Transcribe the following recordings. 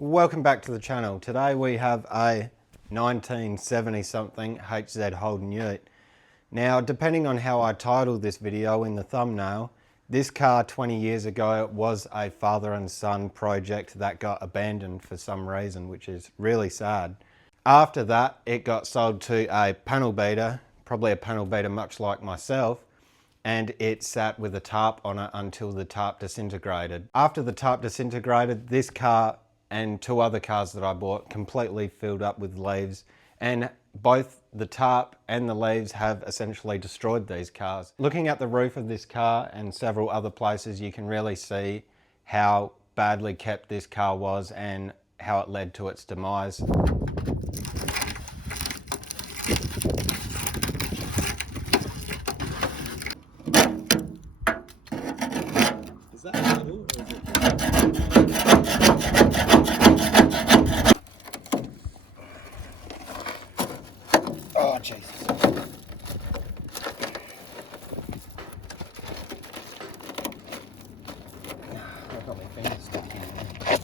Welcome back to the channel. Today we have a 1970 something HZ Holden Ute. Now, depending on how I titled this video in the thumbnail, this car 20 years ago was a father and son project that got abandoned for some reason, which is really sad. After that, it got sold to a panel beater, probably a panel beater much like myself, and it sat with a tarp on it until the tarp disintegrated. After the tarp disintegrated, this car and two other cars that I bought completely filled up with leaves, and both the tarp and the leaves have essentially destroyed these cars. Looking at the roof of this car and several other places, you can really see how badly kept this car was and how it led to its demise. Is that a little, or is it? Oh, Jesus. I've got my fingers stuck in there.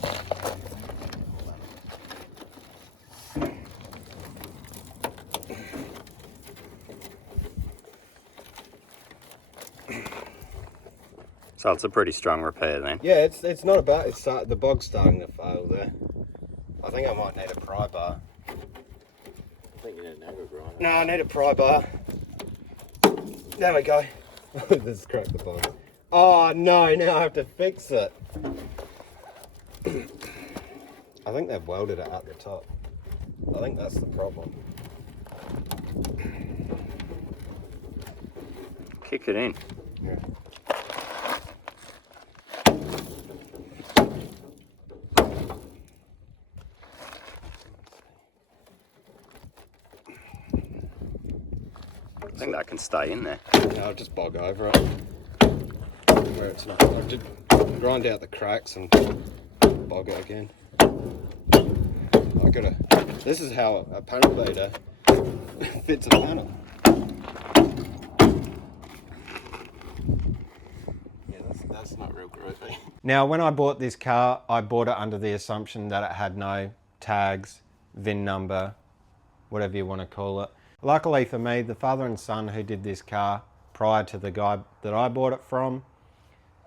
So it's a pretty strong repair then. Yeah, it's not about, the bog's starting to fail there. I think I might need a pry bar. I think you need an angle grinder. No, I need a pry bar. There we go. This has cracked the bog. Oh no, now I have to fix it. I think they've welded it at the top. I think that's the problem. Kick it in. Yeah. I think that can stay in there. I'll just bog over it. Where it's not. I'll just grind out the cracks and bog it again. This is how a panel beater fits a panel. Yeah, that's not real groovy. Now, when I bought this car, I bought it under the assumption that it had no tags, VIN number, whatever you want to call it. Luckily for me, the father and son who did this car prior to the guy that I bought it from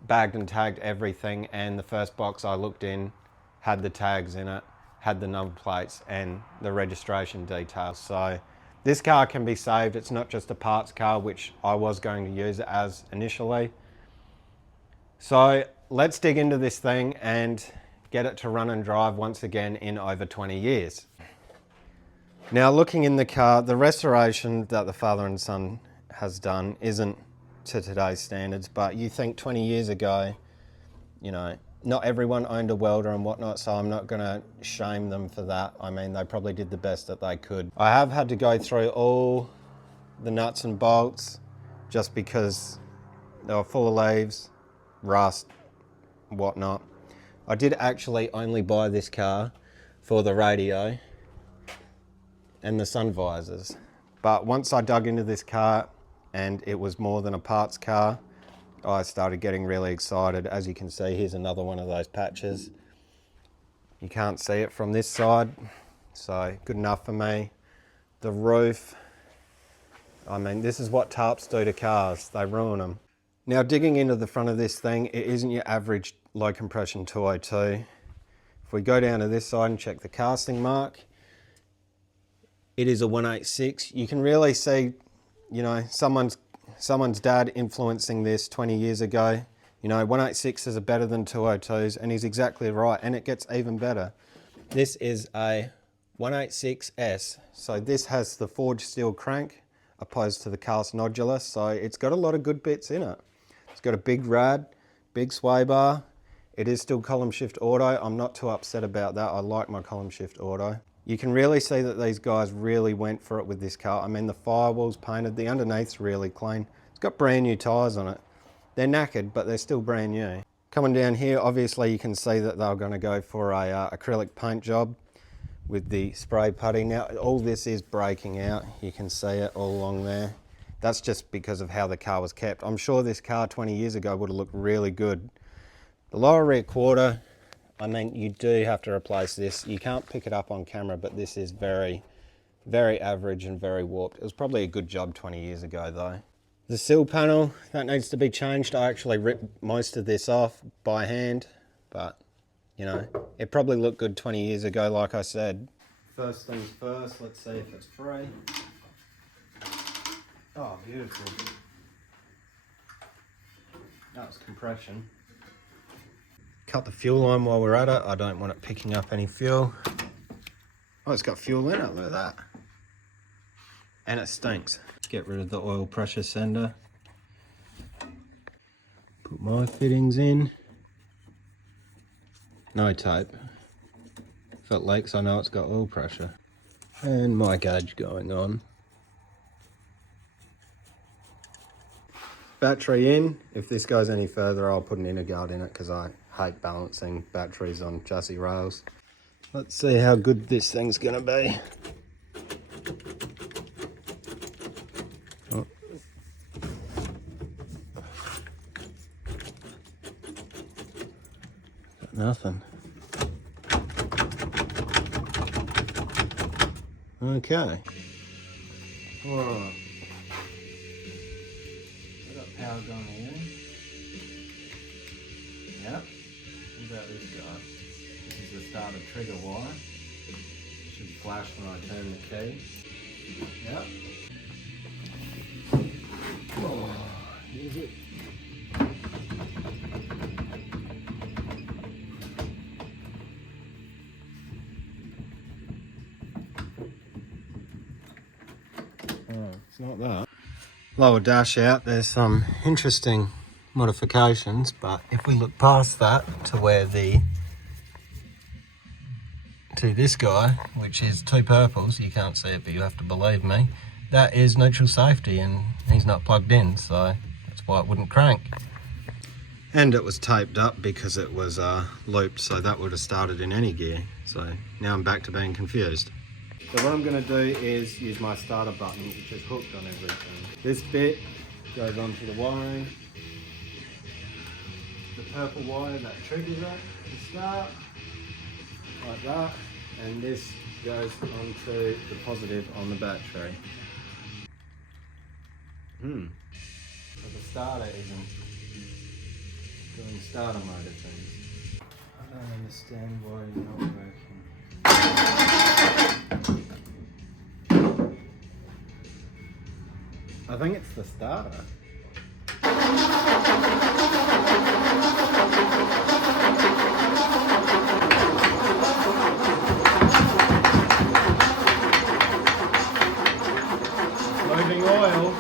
bagged and tagged everything, and the first box I looked in had the tags in it, had the number plates and the registration details. So this car can be saved. It's not just a parts car, which I was going to use it as initially. So let's dig into this thing and get it to run and drive once again in over 20 years. Now, looking in the car, the restoration that the father and son has done isn't to today's standards, but you think 20 years ago, you know, not everyone owned a welder and whatnot, so I'm not going to shame them for that. I mean, they probably did the best that they could. I have had to go through all the nuts and bolts just because they were full of leaves, rust, whatnot. I did actually only buy this car for the radio and the sun visors. But once I dug into this car and it was more than a parts car, I started getting really excited. As you can see, here's another one of those patches. You can't see it from this side, so good enough for me. The roof, I mean, this is what tarps do to cars. They ruin them. Now, digging into the front of this thing, it isn't your average low compression 202. If we go down to this side and check the casting mark, it is a 186. You can really see, you know, someone's dad influencing this 20 years ago. You know, 186s are better than 202s, and he's exactly right, and it gets even better. This is a 186S, so this has the forged steel crank opposed to the cast nodular, so it's got a lot of good bits in it. It's got a big rad, big sway bar. It is still column shift auto. I'm not too upset about that. I like my column shift auto. You can really see that these guys really went for it with this car. I mean, the firewall's painted, the underneath's really clean. It's got brand new tyres on it. They're knackered, but they're still brand new. Coming down here, obviously you can see that they're going to go for a acrylic paint job with the spray putty. Now, all this is breaking out. You can see it all along there. That's just because of how the car was kept. I'm sure this car 20 years ago would have looked really good. The lower rear quarter, I mean, you do have to replace this. You can't pick it up on camera, but this is very, very average and very warped. It was probably a good job 20 years ago though. The sill panel, that needs to be changed. I actually ripped most of this off by hand, but you know, it probably looked good 20 years ago, like I said. First things first, let's see if it's free. Oh, beautiful. That was compression. Cut the fuel line while we're at it. I don't want it picking up any fuel. Oh, it's got fuel in it, look at that. And it stinks. Get rid of the oil pressure sender. Put my fittings in. No tape. If it leaks, I know it's got oil pressure. And my gauge going on. Battery in. If this goes any further, I'll put an inner guard in it because I hate balancing batteries on chassis rails. Let's see how good this thing's gonna be. Oh. Got nothing. Okay. Alright. I've got power going here. Yep. What about this guy? This is the starter trigger wire. It should flash when I turn the key. Yep. Oh, here's it. Oh, it's not that. Lower dash out, there's some interesting modifications, but if we look past that to where to this guy, which is two purples, you can't see it but you have to believe me, that is neutral safety and he's not plugged in, so that's why it wouldn't crank. And it was taped up because it was looped, so that would have started in any gear. So now I'm back to being confused. So what I'm going to do is use my starter button, which is hooked on everything. This bit goes onto the wiring. The purple wire that triggers it to start, like that. And this goes onto the positive on the battery. But the starter isn't doing starter motor things. I don't understand why you're not working. I think it's the starter. Moving oil.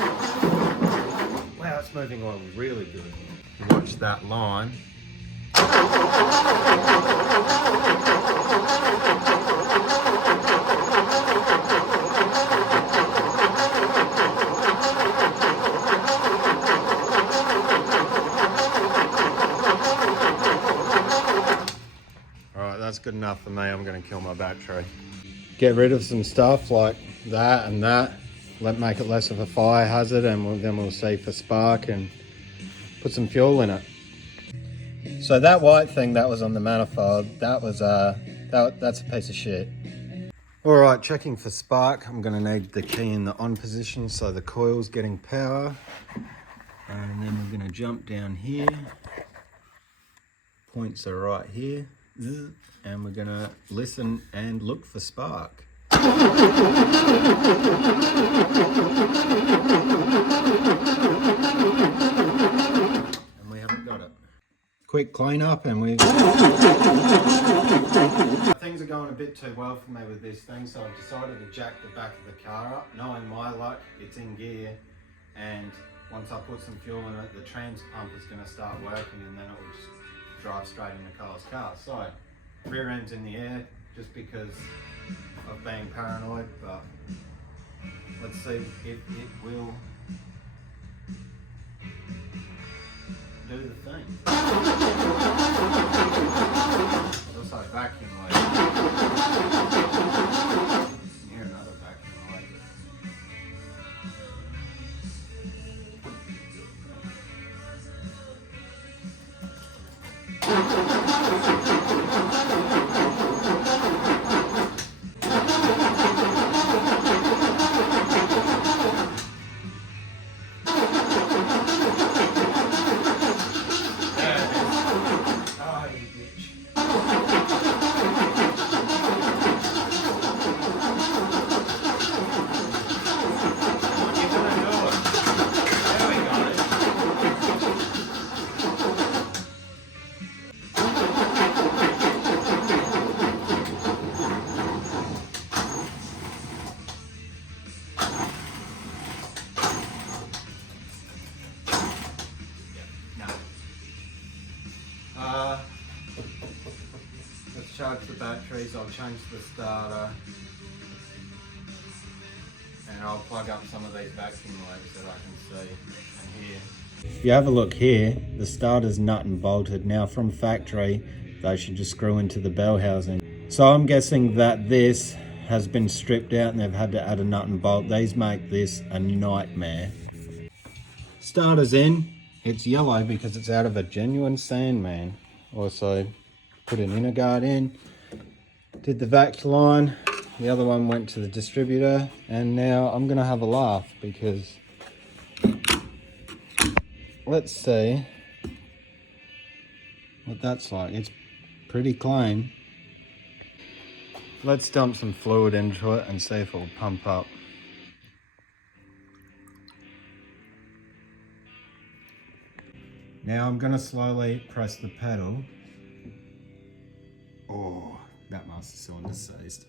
Wow, it's moving oil really good. Watch that line. Alright, that's good enough for me. I'm going to kill my battery. Get rid of some stuff like that and that. Make it less of a fire hazard, and then we'll see for spark and put some fuel in it. So that white thing that was on the manifold, that was that's a piece of shit. All right, checking for spark. I'm going to need the key in the on position so the coil's getting power, and then we're going to jump down here. Points are right here, and we're going to listen and look for spark. And we haven't got it. Quick clean up and we... Things are going a bit too well for me with this thing, so I've decided to jack the back of the car up. Knowing my luck, it's in gear, and once I put some fuel in it, the trans pump is going to start working, and then it will just drive straight into Carl's car. So, rear end's in the air, just because of being paranoid, but let's see if it will do the thing. Also vacuum light. Near another vacuum light. batteries, I'll change the starter, and I'll plug up some of these vacuum legs that I can see and hear. If you have a look here, the starter's nut and bolted. Now from factory, they should just screw into the bell housing. So I'm guessing that this has been stripped out and they've had to add a nut and bolt. These make this a nightmare. Starter's in. It's yellow because it's out of a genuine Sandman. Also put an inner guard in. Did the vac line. The other one went to the distributor. And now I'm gonna have a laugh because let's see what that's like. It's pretty clean. Let's dump some fluid into it and see if it'll pump up. Now I'm going to slowly press the pedal. Oh, that master cylinder's seized.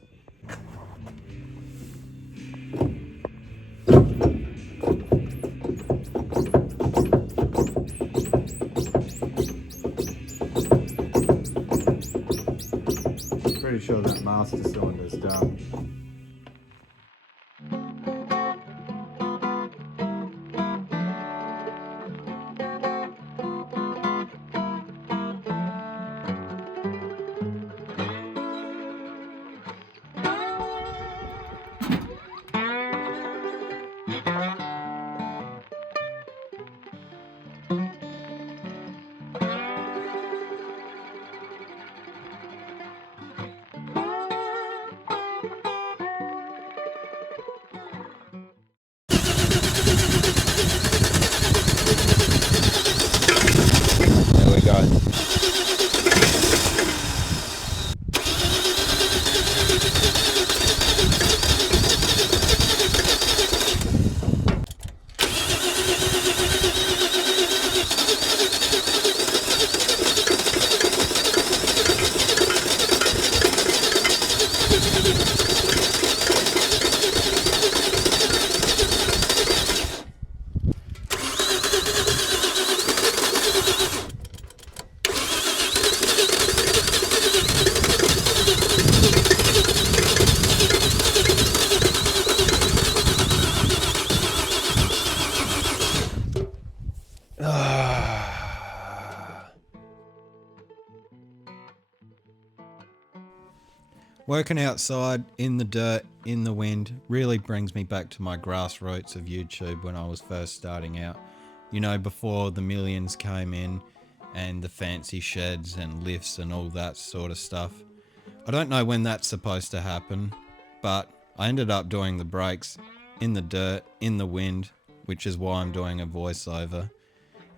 Pretty sure that master cylinder's done. There we go. Working outside, in the dirt, in the wind, really brings me back to my grassroots of YouTube when I was first starting out. You know, before the millions came in and the fancy sheds and lifts and all that sort of stuff. I don't know when that's supposed to happen, but I ended up doing the brakes in the dirt, in the wind, which is why I'm doing a voiceover.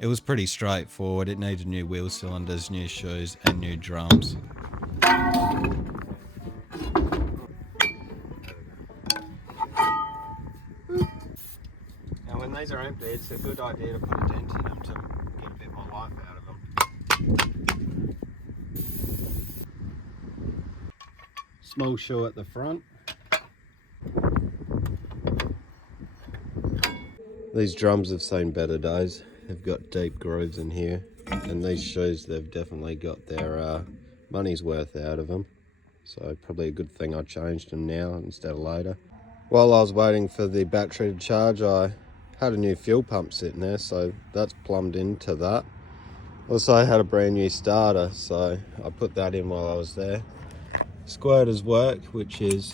It was pretty straightforward. It needed new wheel cylinders, new shoes, and new drums. Now when these are empty, it's a good idea to put a dent in them to get a bit more life out of them. Small shoe at the front. These drums have seen better days. They've got deep grooves in here, and these shoes, they've definitely got their money's worth out of them. So probably a good thing I changed them now instead of later. While I was waiting for the battery to charge, I had a new fuel pump sitting there, so that's plumbed into that. Also I had a brand new starter, so I put that in while I was there. Squirters work, which is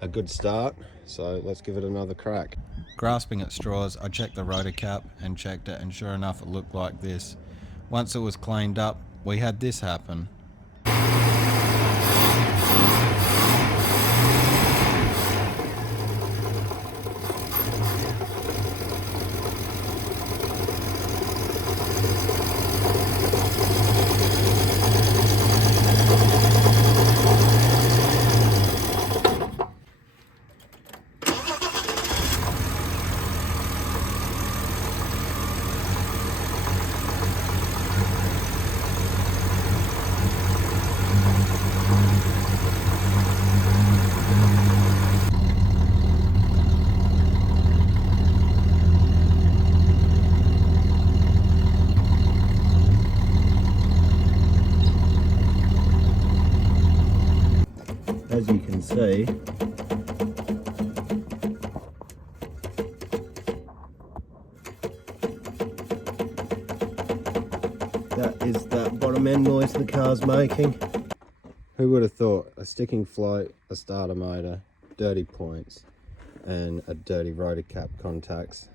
a good start, so let's give it another crack. Grasping at straws, I checked the rotor cap and checked it, and sure enough it looked like this. Once it was cleaned up, we had this happen. as you can see, that is that bottom end noise the car's making. Who would have thought a sticking float, a starter motor, dirty points, and a dirty rotor cap contacts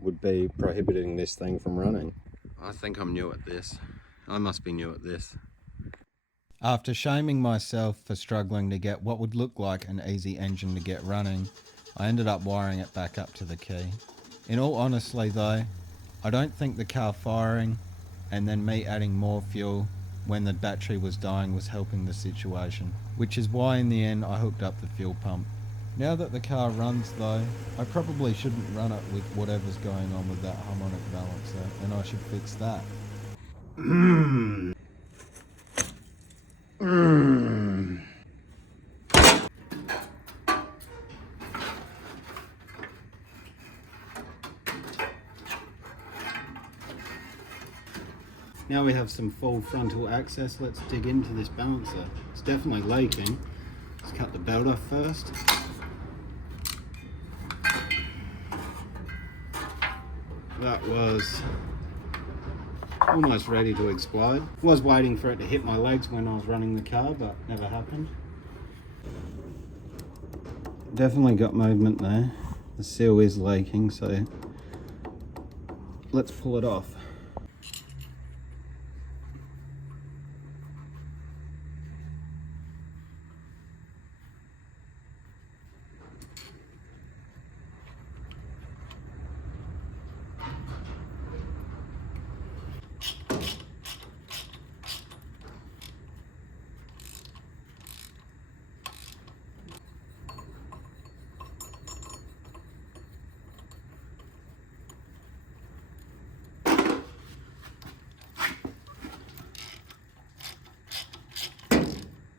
would be prohibiting this thing from running? I think I'm new at this. I must be new at this. After shaming myself for struggling to get what would look like an easy engine to get running, I ended up wiring it back up to the key. In all honesty though, I don't think the car firing and then me adding more fuel when the battery was dying was helping the situation, which is why in the end I hooked up the fuel pump. Now that the car runs though, I probably shouldn't run it with whatever's going on with that harmonic balancer, and I should fix that. Now we have some full frontal access. Let's dig into this balancer. It's definitely leaking. Let's cut the belt off first. That was almost ready to explode. Was waiting for it to hit my legs when I was running the car, but never happened. Definitely got movement there. The seal is leaking, so let's pull it off.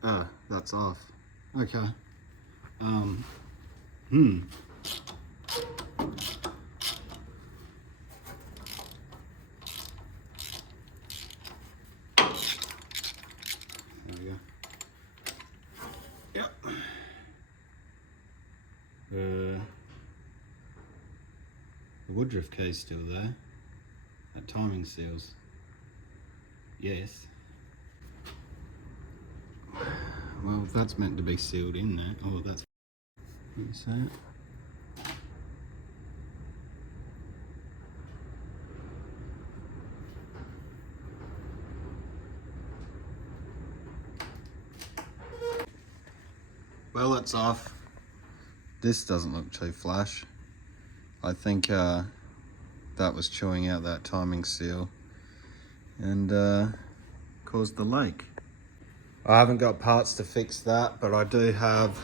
Ah, that's off. Okay. There we go. Yep. The Woodruff key's still there. That timing seals. Yes. Well, that's meant to be sealed in there. Oh, that's... What's that? Well, it's off. This doesn't look too flash. I think that was chewing out that timing seal and caused the leak. I haven't got parts to fix that, but I do have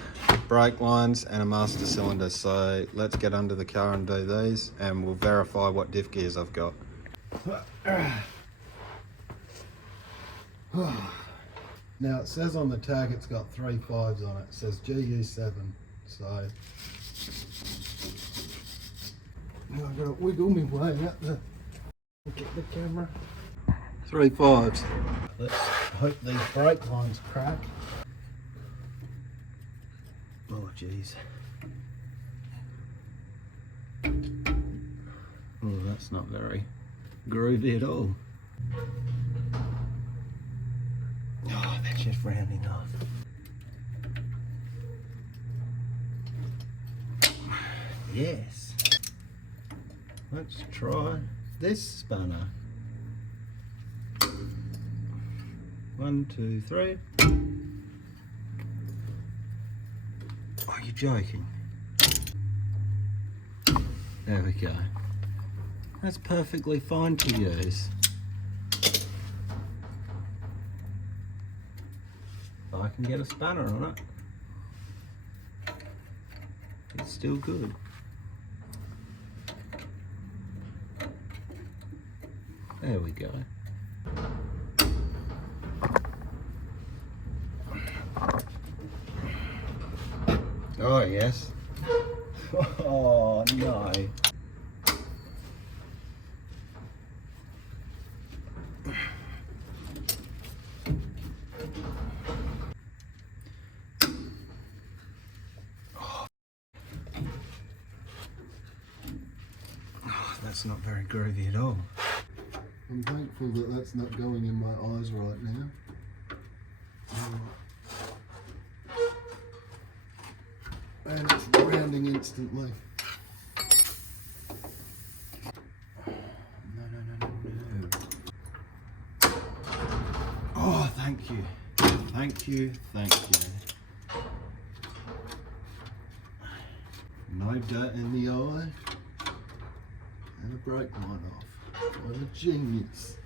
brake lines and a master cylinder, so let's get under the car and do these, and we'll verify what diff gears I've got. Now it says on the tag it's got 3 5s on it. It says GU7, so now I've got to wiggle my way up the get the camera. 3 5s. Let's hope these brake lines crack. Oh jeez. Oh, that's not very groovy at all. Oh, they're just rounding off. Yes. Let's try this spanner. 1, 2, 3. Are you joking? There we go. That's perfectly fine to use. If I can get a spanner on it, it's still good. There we go. Oh yes. Oh no. that's not very groovy at all. I'm thankful that that's not going in my eyes right now. And it's rounding instantly. No. Oh, thank you. Thank you. No dirt in the eye. And a brake line off. I'm a genius.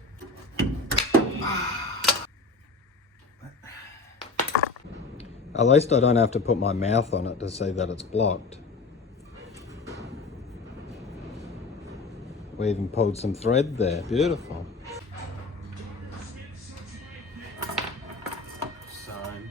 At least I don't have to put my mouth on it to see that it's blocked. We even pulled some thread there. Beautiful. Sign.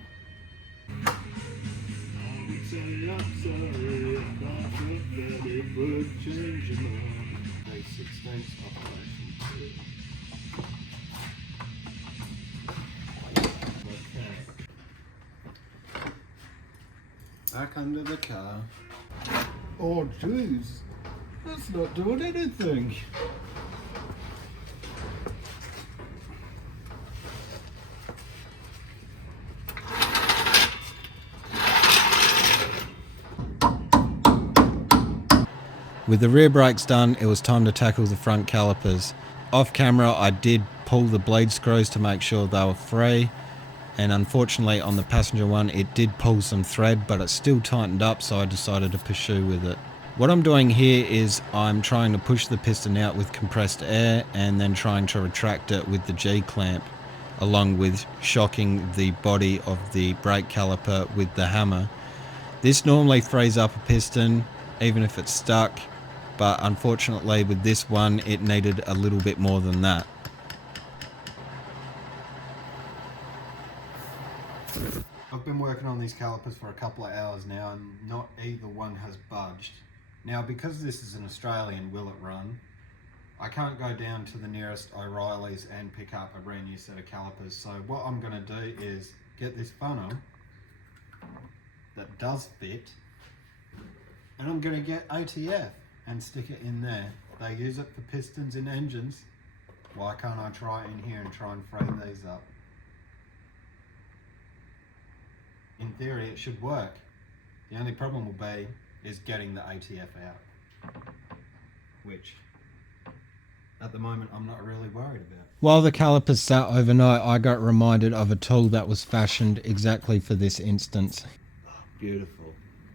Back under the car. Oh jeez, that's not doing anything. With the rear brakes done, it was time to tackle the front calipers. Off camera, I did pull the blade screws to make sure they were free, and unfortunately on the passenger one it did pull some thread, but it still tightened up, so I decided to pursue with it. What I'm doing here is I'm trying to push the piston out with compressed air and then trying to retract it with the G-clamp, along with shocking the body of the brake caliper with the hammer. This normally frees up a piston even if it's stuck, but unfortunately with this one it needed a little bit more than that. I've been working on these calipers for a couple of hours now and not either one has budged. Now because this is an Australian will it run, I can't go down to the nearest O'Reilly's and pick up a brand new set of calipers, so what I'm going to do is get this funnel that does fit, and I'm going to get ATF and stick it in there. They use it for pistons in engines. Why can't I try it in here and try and free these up? In theory it should work. The only problem will be is getting the ATF out, which at the moment I'm not really worried about. While the calipers sat overnight, I got reminded of a tool that was fashioned exactly for this instance. Beautiful.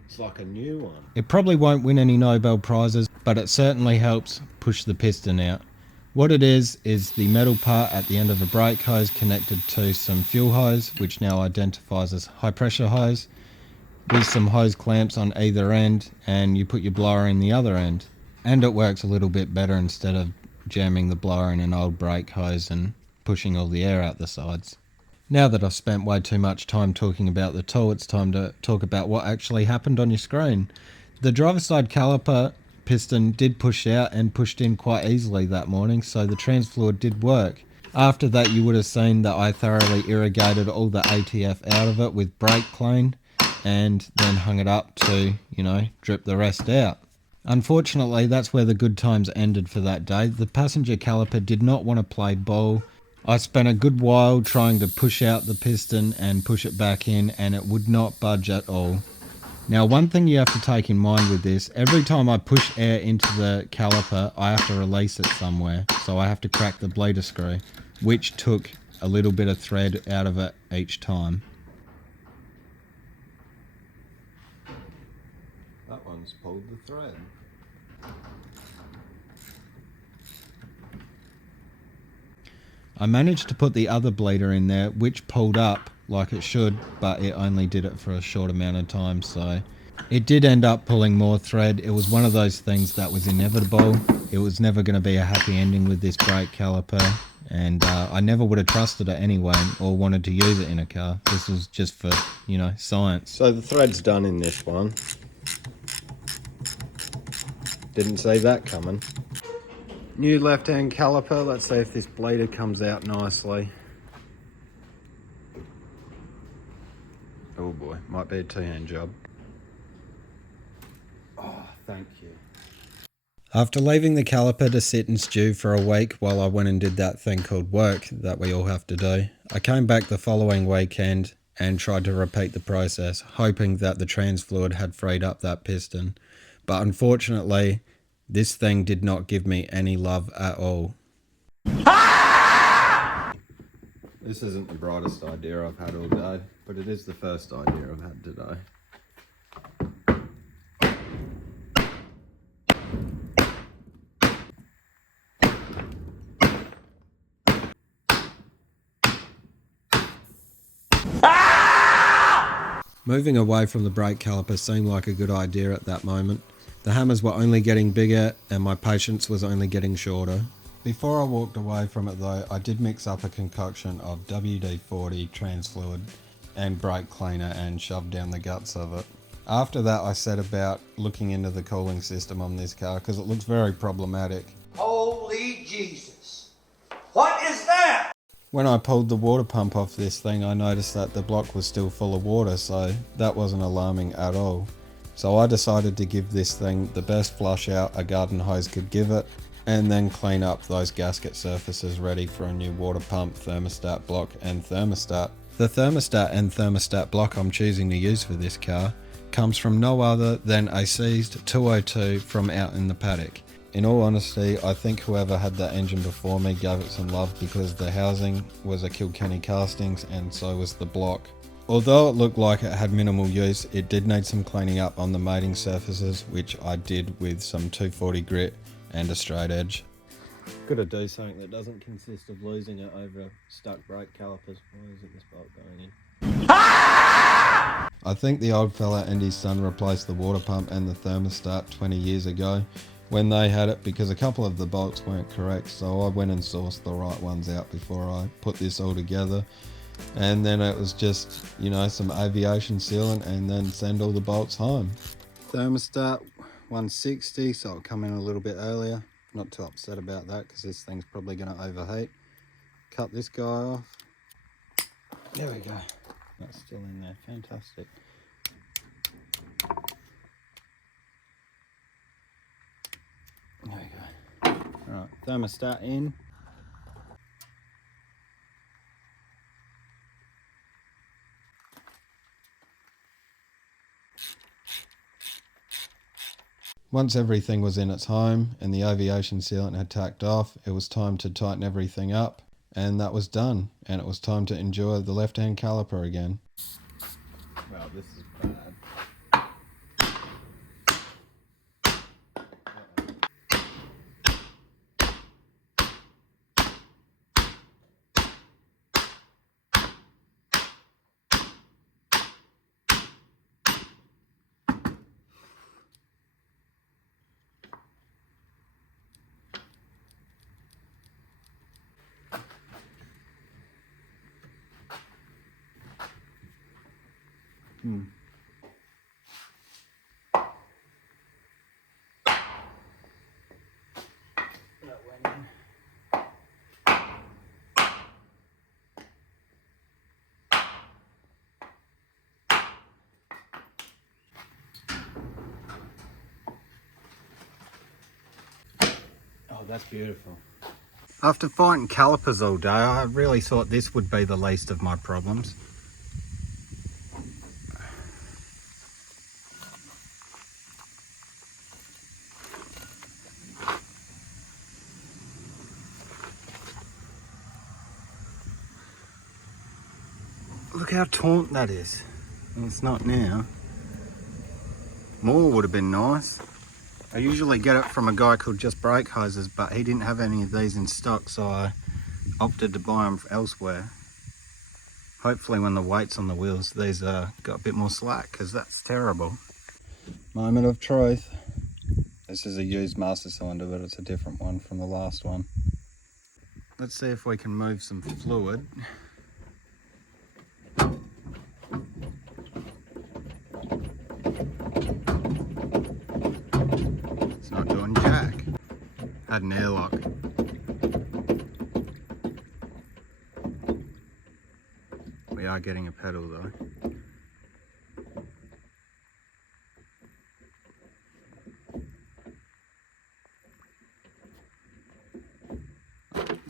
It's like a new one. It probably won't win any Nobel Prizes, but it certainly helps push the piston out. What it is the metal part at the end of a brake hose connected to some fuel hose, which now identifies as high pressure hose, with some hose clamps on either end, and you put your blower in the other end. And it works a little bit better instead of jamming the blower in an old brake hose and pushing all the air out the sides. Now that I've spent way too much time talking about the tool, it's time to talk about what actually happened on your screen. The driver's side caliper piston did push out and pushed in quite easily that morning, so the trans fluid did work. After that you would have seen that I thoroughly irrigated all the ATF out of it with brake clean and then hung it up to, drip the rest out. Unfortunately, that's where the good times ended for that day. The passenger caliper did not want to play ball. I spent a good while trying to push out the piston and push it back in, and it would not budge at all. Now, one thing you have to take in mind with this, every time I push air into the caliper, I have to release it somewhere. So I have to crack the bleeder screw, which took a little bit of thread out of it each time. That one's pulled the thread. I managed to put the other bleeder in there, which pulled up like it should, but it only did it for a short amount of time, so it did end up pulling more thread. It was one of those things that was inevitable. It was never going to be a happy ending with this brake caliper, and I never would have trusted it anyway or wanted to use it in a car. This was just for, science. So the thread's done in this one. Didn't see that coming. New left-hand caliper. Let's see if this bleeder comes out nicely. Oh boy, might be a two-hand job. Oh, thank you. After leaving the caliper to sit and stew for a week while I went and did that thing called work that we all have to do, I came back the following weekend and tried to repeat the process, hoping that the trans fluid had freed up that piston. But unfortunately, this thing did not give me any love at all. This isn't the brightest idea I've had all day, but it is the first idea I've had today. Moving away from the brake caliper seemed like a good idea at that moment. The hammers were only getting bigger and my patience was only getting shorter. Before I walked away from it though, I did mix up a concoction of WD-40 trans fluid and brake cleaner and shoved down the guts of it. After that I set about looking into the cooling system on this car because it looks very problematic. Holy Jesus! What is that? When I pulled the water pump off this thing, I noticed that the block was still full of water, so that wasn't alarming at all. So I decided to give this thing the best flush out a garden hose could give it, and then clean up those gasket surfaces ready for a new water pump, thermostat block and thermostat. The thermostat and thermostat block I'm choosing to use for this car comes from no other than a seized 202 from out in the paddock. In all honesty, I think whoever had that engine before me gave it some love because the housing was a Kilkenny castings and so was the block. Although it looked like it had minimal use, it did need some cleaning up on the mating surfaces, which I did with some 240 grit and a straight edge. Gotta do something that doesn't consist of losing it over stuck brake calipers. Why isn't this bolt going in? I think the old fella and his son replaced the water pump and the thermostat 20 years ago when they had it because a couple of the bolts weren't correct, so I went and sourced the right ones out before I put this all together. And then it was just, you know, some aviation sealant and then send all the bolts home. Thermostat 160, so it'll come in a little bit earlier. Not too upset about that because this thing's probably going to overheat. Cut this guy off. There we go. That's still in there. Fantastic. There we go. Alright, thermostat in. Once everything was in its home and the aviation sealant had tacked off, it was time to tighten everything up, and that was done. And it was time to enjoy the left-hand caliper again. Wow, this is bad. Oh, that's beautiful. After fighting calipers all day, I really thought this would be the least of my problems. Look how taut that is. Well, it's not now. More would have been nice. I usually get it from a guy called Just Brake Hoses, but he didn't have any of these in stock, so I opted to buy them elsewhere. Hopefully when the weight's on the wheels, these got a bit more slack, because that's terrible. Moment of truth. This is a used master cylinder, but it's a different one from the last one. Let's see if we can move some fluid. It's not doing jack. Had an airlock. We are getting a pedal though.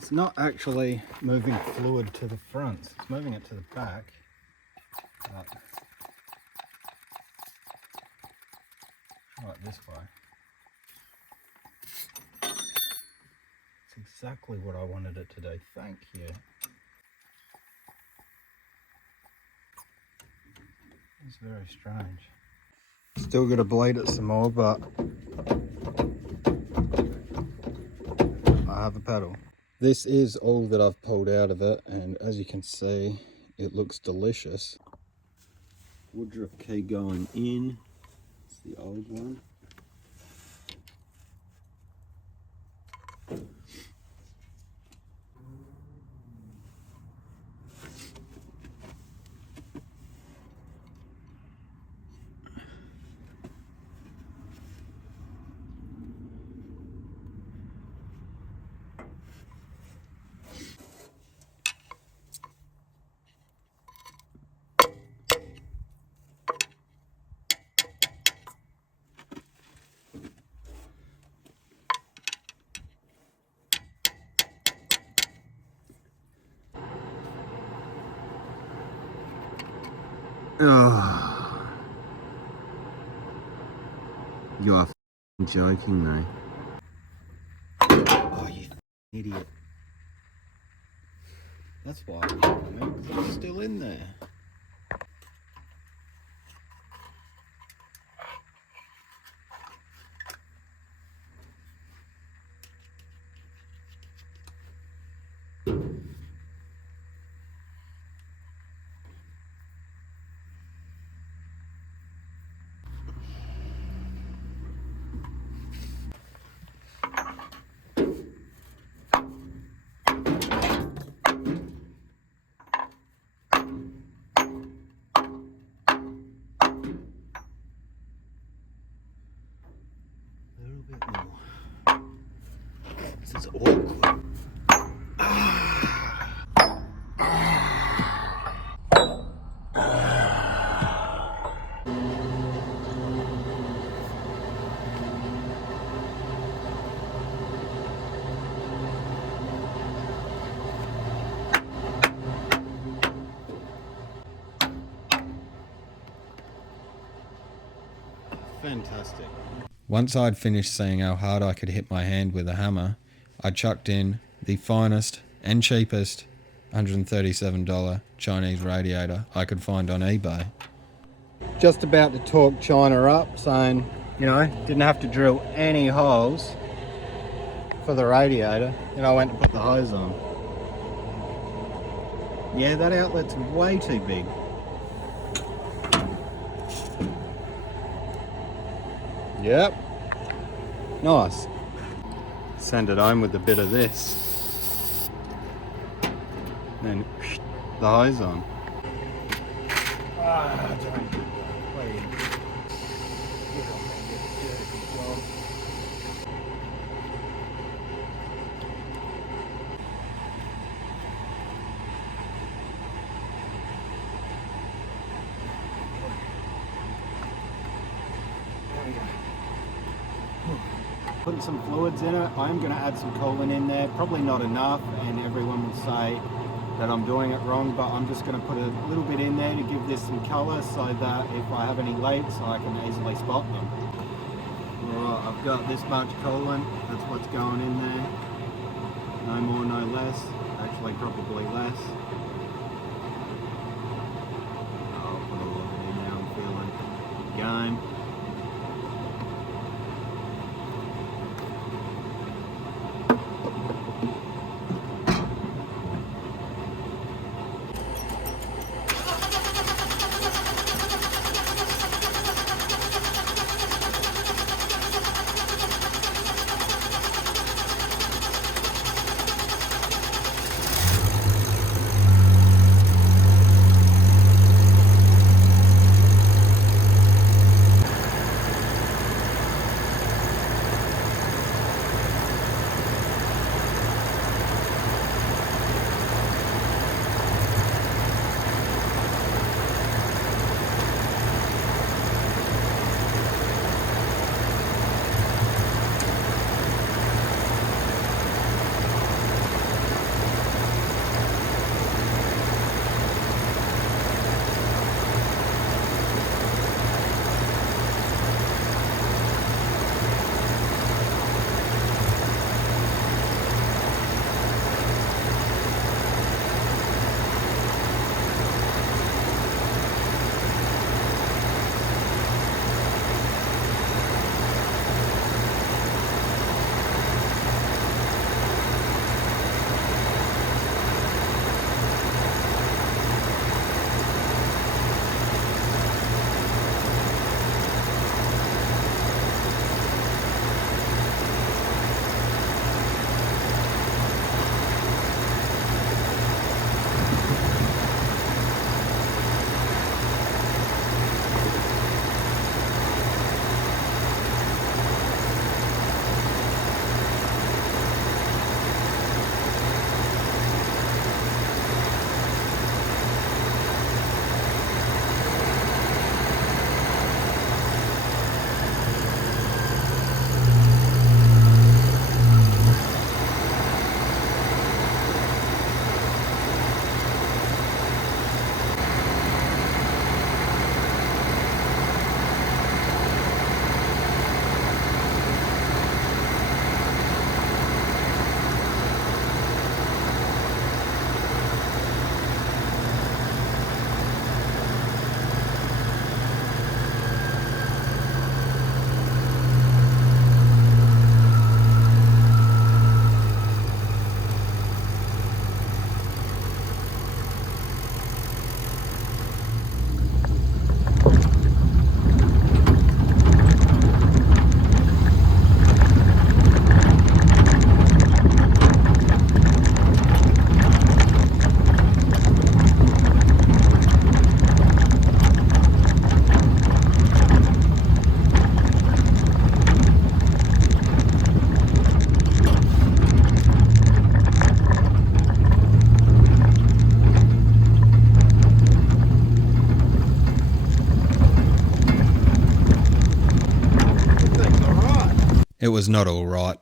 It's not actually moving fluid to the front, it's moving it to the back. But try it this way. It's exactly what I wanted it to do. Thank you. It's very strange. Still got to bleed it some more, but I have a pedal. This is all that I've pulled out of it, and as you can see, it looks delicious. Woodruff key going in. It's the old one. Oh, you are joking me. Oh, you idiot. That's why I didn't know, because it's still in there. This is awkward. Fantastic. Once I'd finished seeing how hard I could hit my hand with a hammer, I chucked in the finest and cheapest $137 Chinese radiator I could find on eBay. Just about to talk China up, saying, you know, didn't have to drill any holes for the radiator. Then I went to put the hose on. Yeah, that outlet's way too big. Yep. Nice. Send it home with a bit of this. Then the hose on. Ah, don't do that, please. Get on there, get a dirty job. There we go. Putting some fluids in it. I'm going to add some coolant in there, probably not enough, and everyone will say that I'm doing it wrong, but I'm just going to put a little bit in there to give this some colour so that if I have any leaks I can easily spot them. Alright, I've got this much coolant, that's what's going in there. No more, no less. Actually probably less. I'll put a little bit in now, I'm feeling game. It was not all right.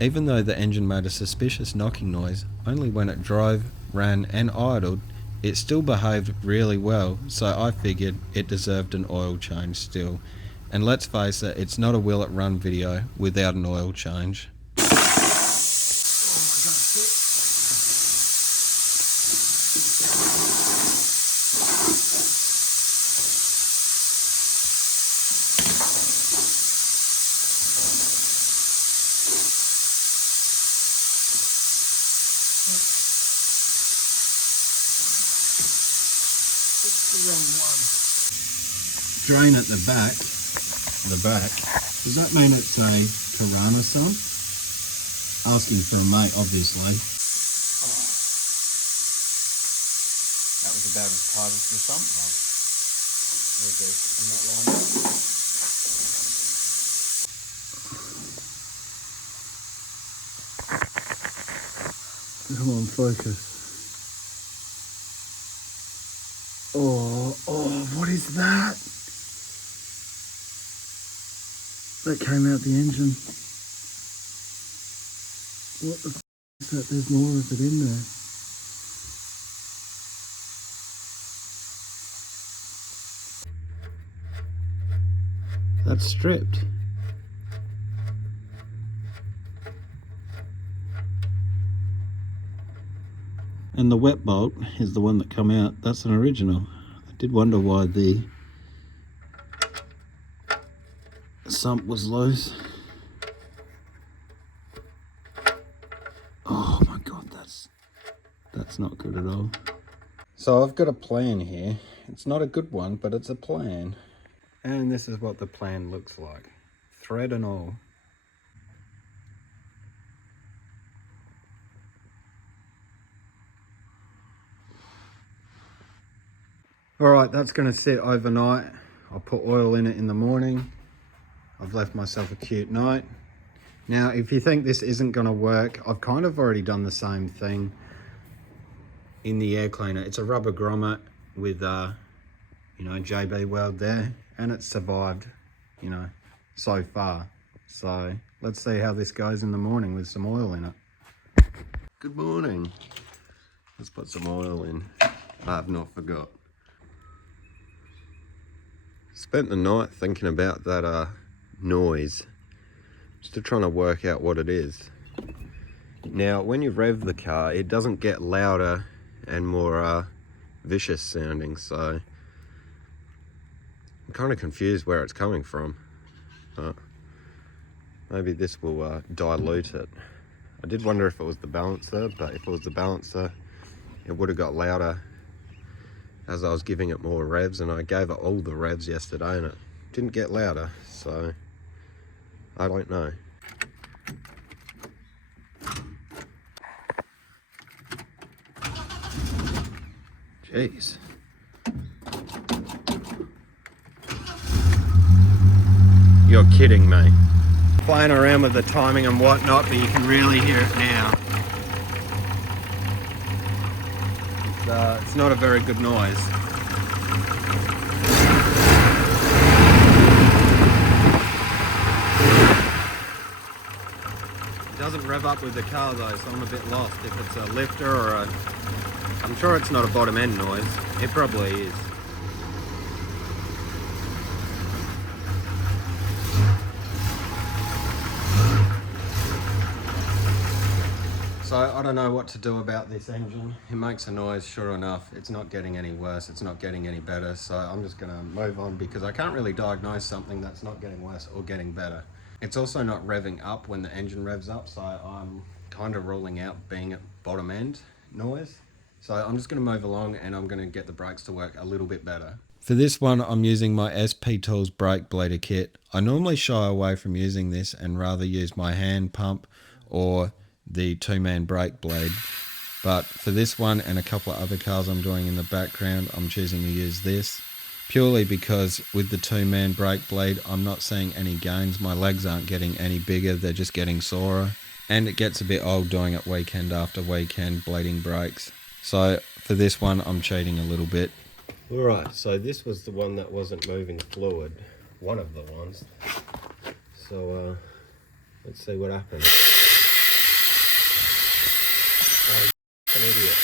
Even though the engine made a suspicious knocking noise, only when it drove, ran and idled, it still behaved really well, so I figured it deserved an oil change still. And let's face it, it's not a will it run video without an oil change. Drain at the back. The back. Does that mean it's a Piranha Sump? Asking for a mate, obviously. That was about as tight as the sump was. I'm not lying. Come on, focus. Oh, what is that? That came out the engine. What the f is that? There's more of it in there. That's stripped. And the wet bolt is the one that come out. That's an original. I did wonder why the sump was loose. Oh my god, that's not good at all. So I've got a plan here. It's not a good one, but it's a plan. And this is what the plan looks like. Thread and all. Alright, that's going to sit overnight. I'll put oil in it in the morning. I've left myself a cute night. Now, if you think this isn't going to work, I've kind of already done the same thing in the air cleaner. It's a rubber grommet with, JB weld there, and it's survived, so far. So let's see how this goes in the morning with some oil in it. Good morning. Let's put some oil in. I've not forgot. Spent the night thinking about that noise, just trying to work out what it is. Now, when you rev the car, it doesn't get louder and more vicious sounding, so I'm kind of confused where it's coming from. Maybe this will dilute it. I did wonder if it was the balancer, but if it was the balancer, it would have got louder as I was giving it more revs, and I gave it all the revs yesterday and it didn't get louder, so I don't know. Jeez. You're kidding me. Playing around with the timing and whatnot, but you can really hear it now. It's not a very good noise. It doesn't rev up with the car though, so I'm a bit lost if it's a lifter or a... I'm sure it's not a bottom end noise. It probably is. So I don't know what to do about this engine. It makes a noise, sure enough. It's not getting any worse, it's not getting any better. So I'm just gonna move on because I can't really diagnose something that's not getting worse or getting better. It's also not revving up when the engine revs up, so I'm kind of ruling out being at bottom end noise. So I'm just gonna move along and I'm gonna get the brakes to work a little bit better. For this one, I'm using my SP Tools brake bleeder kit. I normally shy away from using this and rather use my hand pump or the two-man brake blade, but for this one and a couple of other cars I'm doing in the background, I'm choosing to use this purely because with the two-man brake blade I'm not seeing any gains. My legs aren't getting any bigger, they're just getting sorer, and it gets a bit old doing it weekend after weekend bleeding brakes. So for this one I'm cheating a little bit. Alright, so this was the one that wasn't moving fluid. One of the ones. So let's see what happens. Oh, an idiot.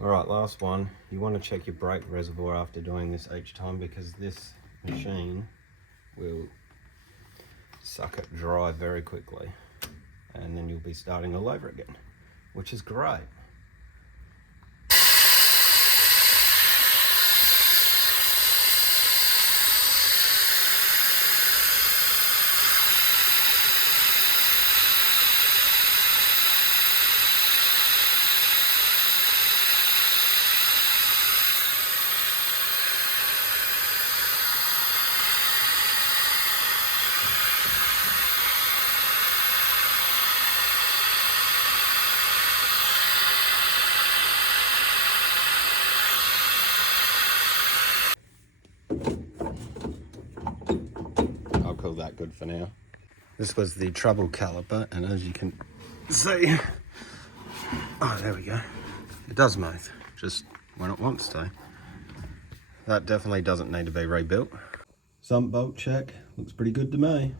Alright, last one. You want to check your brake reservoir after doing this each time, because this machine will suck it dry very quickly, and then you'll be starting all over again, which is great. I'll call that good for now. This was the trouble caliper, and as you can see, oh, there we go. It does move, just when it wants to. That definitely doesn't need to be rebuilt. Sump bolt check, looks pretty good to me.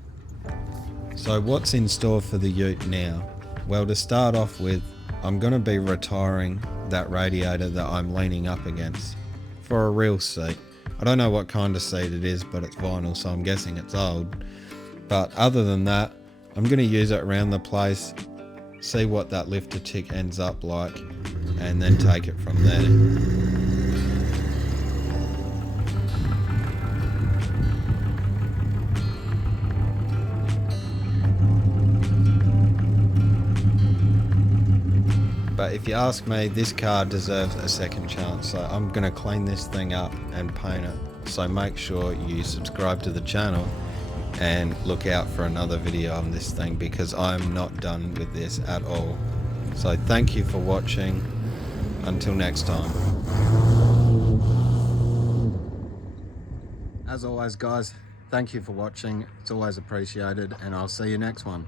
So what's in store for the Ute now? Well, to start off with, I'm going to be retiring that radiator that I'm leaning up against for a real seat. I don't know what kind of seat it is, but it's vinyl, so I'm guessing it's old. But other than that, I'm going to use it around the place, see what that lifter tick ends up like, and then take it from there. But if you ask me, this car deserves a second chance, so I'm going to clean this thing up and paint it. So make sure you subscribe to the channel and look out for another video on this thing, because I'm not done with this at all. So thank you for watching. Until next time. As always guys, thank you for watching. It's always appreciated, and I'll see you next one.